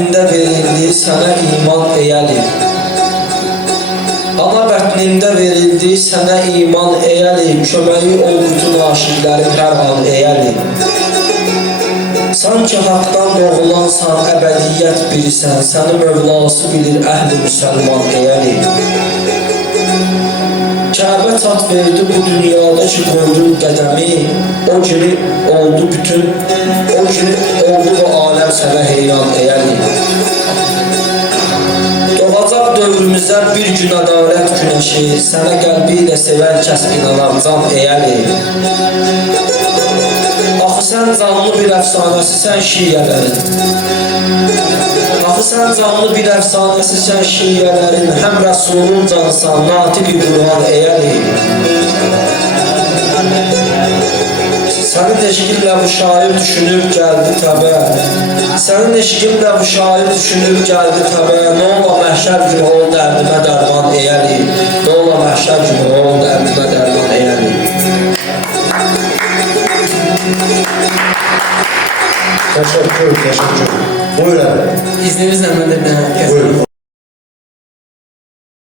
bətnində verildi sənə iman eyəli. Ana bətnində verildi sənə iman eyəli. Köməyi ol bütün aşiqlərin hər an eyəli. Sanki haqdan doğulansan, əbədiyyət bilirsən, səni Mövlası bilir əhli müsəlman eyəli. Kəbə çat verdi bu dünyada ki qoydun qədəmi, o günü oldu bu aləm sənə heyran eyəli. Doğacaq dövrümüzə bir gün ədalət günəşi, sənə qəlbi ilə sevən kəs inanar can eyəli. Axı sən canlı bir əfsanəsisən şiiyələrin. Axı sən canlı bir əfsanəsisən şiiyələrin. Həm Rəsulun canısan, natiq-i Qur'an eyəli. Sənin eşqinlə bu şair düşünüb gəldi təbə. Sənin eşqinlə bu şair düşünüb gəldi təbə. Nə ola məhşər günü ol dərdimə dərman eyəli. Nə ola məhşər günü ol dərdimə dərman eyəli. Teşekkür. Buyurun. İzninizle ben de Buyurun.